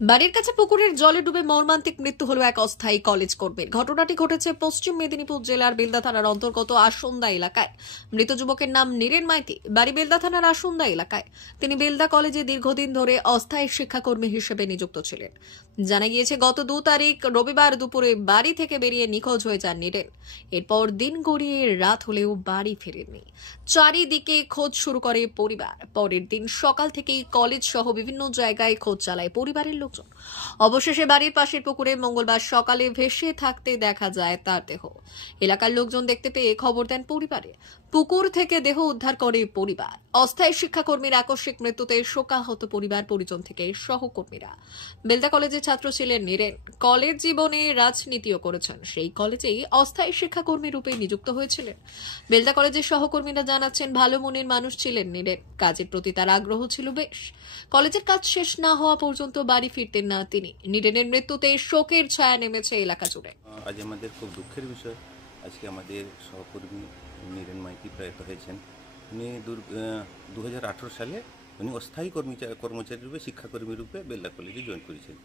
বাড়ির কাছে পুকুরের জলে ডুবে মর্মান্তিক মৃত্যু হলো এক অস্থায়ী কলেজ কর্মীর। ঘটনাটি ঘটেছে পশ্চিম মেদিনীপুর জেলার বেলদা থানার অন্তর্গত আসন্দা এলাকায়। মৃত যুবকের নাম নীরেন মাইতি, বাড়ি বেলদা থানার আসন্দা এলাকায়। তিনি বেলদা কলেজে দীর্ঘদিন ধরে অস্থায়ী শিক্ষাকর্মী হিসেবে নিযুক্ত ছিলেন। জানা গিয়েছে, গত 2 তারিখ রবিবার দুপুরে বাড়ি থেকে বেরিয়ে নিখোঁজ হয়ে যান নীরেন। এরপর দিন গড়িয়ে রাত হলেও বাড়ি ফেরেননি। চারিদিকে খোঁজ শুরু করে পরিবার। পরের দিন সকাল থেকেই কলেজ সহ বিভিন্ন জায়গায় খোঁজ চালায় পরিবারের লোকজন। অবশেষে বাড়ির পাশের পুকুরে মঙ্গলবার সকালে ভেসে থাকতে দেখা যায় তার দেহ। এলাকার লোকজন দেখতে পেয়ে খবর দেন পরিবারে। পুকুর থেকে দেহ উদ্ধার করে পরিবার। অস্থায়ী শিক্ষাকর্মীর আকস্মিক মৃত্যুতে শোকাহত পরিবার পরিজন থেকে সহকর্মীরা। বেলদা কলেজের ছাত্র ছিলেন নীরেন। কলেজ জীবনে রাজনীতিও করেছেন। সেই কলেজেই অস্থায়ী শিক্ষাকর্মী রূপে নিযুক্ত হয়েছিলেন। বেলদা কলেজের সহকর্মীরা জানাচ্ছেন, ভালো মনের মানুষ ছিলেন নীরেন। কাজের প্রতি তার আগ্রহ ছিল বেশ। কলেজের কাজ শেষ না হওয়া পর্যন্ত বাড়ি ফিরতেন না তিনি। নীরেনের মৃত্যুতে শোকের ছায়া নেমেছে এলাকা জুড়ে। আজ আমাদের খুব দুঃখের বিষয়, আজকে আমাদের সহকর্মী নীরেন মাইতি প্রয়াত হয়েছেন। উনি 2018 সালে উনি অস্থায়ী কর্মচারী রূপে শিক্ষাকর্মী রূপে বেলদা কলেজে জয়েন করেছেন।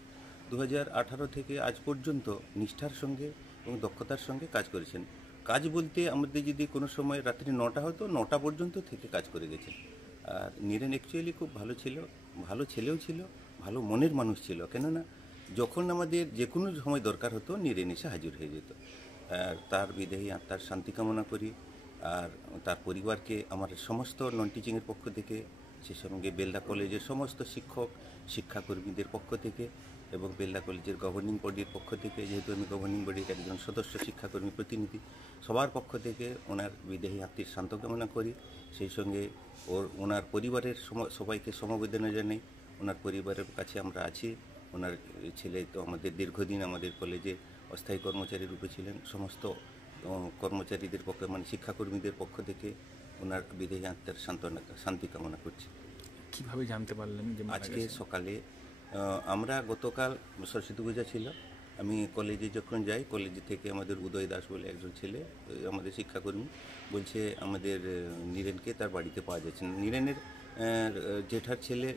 2018 থেকে আজ পর্যন্ত নিষ্ঠার সঙ্গে এবং দক্ষতার সঙ্গে কাজ করেছেন। কাজ বলতে আমাদের যদি কোনো সময় রাত্রি 9টা হতো, 9টা পর্যন্ত থেকে কাজ করে গেছেন। আর নীরেন অ্যাকচুয়ালি খুব ভালো ছিল, ভালো ছেলেও ছিল, ভালো মনের মানুষ ছিল। কেননা যখন আমাদের যে কোনো সময় দরকার হতো নীরেন এসে হাজির হয়ে যেত। আর তার বিদেহী আত্মার শান্তি কামনা করি। আর তার পরিবারকে আমার সমস্ত নন টিচিংয়ের পক্ষ থেকে, সে সঙ্গে বেলদা কলেজের সমস্ত শিক্ষক শিক্ষাকর্মীদের পক্ষ থেকে এবং বেলদা কলেজের গভর্নিং বডির পক্ষ থেকে, যেহেতু আমি গভর্নিং বডির একজন সদস্য শিক্ষাকর্মী প্রতিনিধি, সবার পক্ষ থেকে ওনার বিদেহী আত্মীর শান্ত কামনা করি। সেই সঙ্গে ওনার পরিবারের সবাইকে সমবেদনা জানাই। ওনার পরিবারের কাছে আমরা আছি। ওনার ছেলে তো আমাদের দীর্ঘদিন আমাদের কলেজে অস্থায়ী কর্মচারী রূপে ছিলেন। সমস্ত কর্মচারীদের পক্ষে, মানে শিক্ষাকর্মীদের পক্ষ থেকে ওনার বিদেহী আত্মার শান্তি কামনা করছি। কিভাবে জানতে পারলেন যে আজকে সকালে আমরা গতকাল সরস্বতী পূজা ছিল, আমি কলেজে যখন যাই, কলেজে থেকে আমাদের উদয় দাস বলে একজন ছেলে, আমাদের শিক্ষাকর্মী, বলছে আমাদের নীরেনকে তার বাড়িতে পাওয়া যাচ্ছে না। নীরেনের জেঠার ছেলে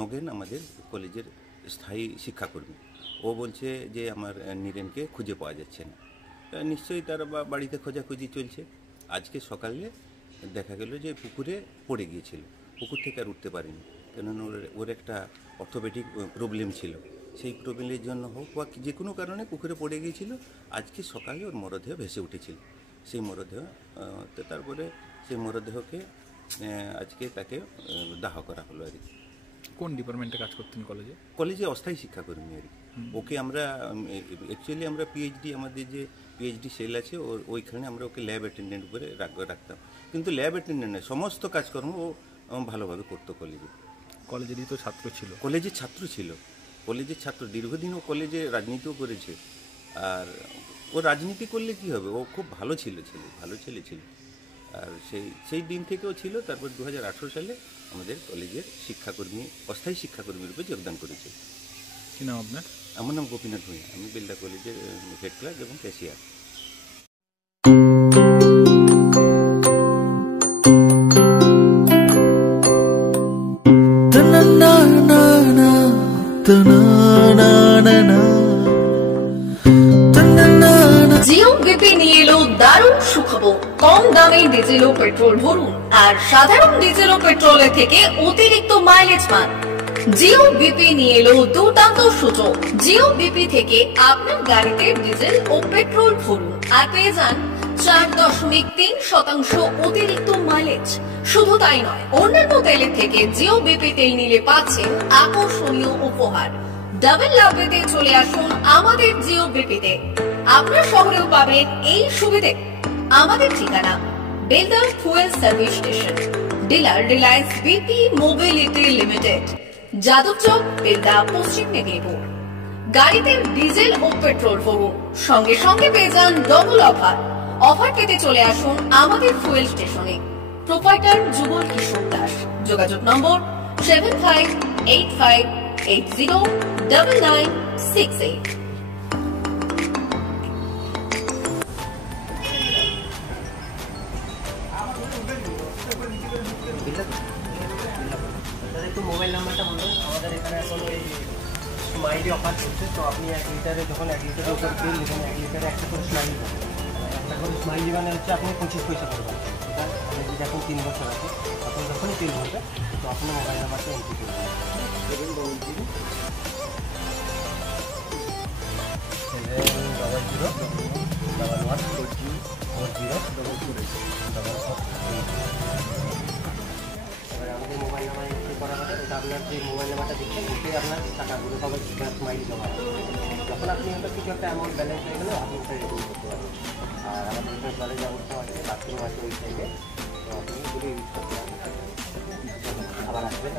নগেন আমাদের কলেজের স্থায়ী শিক্ষাকর্মী। ও বলছে যে আমার নীরেনকে খুঁজে পাওয়া যাচ্ছে না। নিশ্চয়ই তার বাড়িতে খোঁজাখুঁজি চলছে। আজকে সকালে দেখা গেল যে পুকুরে পড়ে গিয়েছিল, পুকুর থেকে আর উঠতে পারেনি। কেননা ওর একটা অর্থোপেডিক প্রবলেম ছিল, সেই প্রবলেমের জন্য হোক বা যে কোনো কারণে পুকুরে পড়ে গিয়েছিল। আজকে সকালে ওর মরদেহ ভেসে উঠেছিল। সেই মরদেহ তারপরে সেই মরদেহকে আজকে তাকে দাহ করা হলো আর কি। কোন ডিপার্টমেন্টে কাজ করতেন কলেজে? কলেজে অস্থায়ী শিক্ষাকর্মী আর কি। ওকে আমরা অ্যাকচুয়ালি আমরা পিএইচডি, আমাদের যে পিএইচডি সেল আছে ওইখানে আমরা ওকে ল্যাব অ্যাটেন্ডেন্ট উপরে রাখতাম। কিন্তু ল্যাব অ্যাটেন্ডেন্ট নয়, সমস্ত কাজকর্ম ও ভালোভাবে করতো কলেজে। কলেজেরই তো ছাত্র ছিল? কলেজের ছাত্র ছিল, কলেজের ছাত্র। দীর্ঘদিন ও কলেজে রাজনীতিও করেছে। আর ও রাজনীতি করলে কি হবে, ও খুব ভালো ভালো ছেলে ছিল। আর সেই দিন থেকেও ছিল। তারপর 2018 সালে আমাদের কলেজের শিক্ষাকর্মী, অস্থায়ী শিক্ষাকর্মী রূপে যোগদান করেছে। কি নাম আপনার? আমার নাম গোপীনাথ ভূঁইয়া, আমি বেলদা কলেজের হেড ক্লার্ক এবং ক্যাশিয়ার। জিও বিপি নিয়ে এলো দারুণ সুখবর। কম দামে ডিজেল ও পেট্রোল ভরুন আর সাধারণ ডিজেল ও পেট্রোলের থেকে অতিরিক্ত মাইলেজ পান। জিও বিপি নিয়ে এলো দুর্দান্ত সুযোগ। জিও বিপি থেকে আপনার গাড়িতে ডিজেল ও পেট্রোল ভরুন আর পেয়ে যান 4.3% অতিরিক্ত মাইলেজ। শুধু তাই নয়, অন্যান্য তেলের থেকে জিও বিপি তেল নিলে পাচ্ছেন আকর্ষণীয় উপহার। ডাবল লাভ পেতে চলে আসুন আমাদের জিও বিপিতে। আপনার শহরেও পাবেন এই সুবিধে। আমাদের ঠিকানা Belda fuel service station, dealer Reliance BP mobility limited, Jadabchak, Belda, পশ্চিম মেদিনীপুর। গাড়িতে ডিজেল ও পেট্রোল ভরুন, সঙ্গে সঙ্গে পেয়ে যান ডবল অফার। অফার পেতে চলে আসুন আমাদের ফুয়েল স্টেশনে। প্রোপাইটার যুগল কিশোর দাস। যোগাযোগ নম্বর 7585809968। একটু মোবাইল নাম্বারটা বলুন। আমাদের এখানে এখন ওই মাইলে অফার করছে, তো আপনি 1 লিটারে যখন 1 লিটারের উপর তেল নেবেন, 1 লিটারে একটা করে স্মাইলি পাবেন। একটা করে স্মাইলি মানে হচ্ছে আপনি 25 পয়সা পাবেন। এটা আপনি যদি এখন 3 বছর আছে, তখন যখনই তেল ভরবে তো আপনার মোবাইল নাম্বারটা এন্ট্রি করবেন 700 এবার আমাদের মোবাইল নাম্বার এন্ট্রি করা হবে। এটা আপনার যে মোবাইল নাম্বারটা দিচ্ছেন ওতে আপনার টাকাগুলো সবাই স্মাইলি জমা হবে। যখন আপনি ওটা কিছু একটা অ্যামাউন্ট ব্যালেন্স হয়ে গেলে আপনি ওটা রিডিম করতে পারবেন। আর আমাদের এখানে জলের ব্যবস্থা আছে, বাথরুম আছে ওই সাইডে, তো আপনি এগুলো ইউজ করতে পারবেন। আবার আসবেন।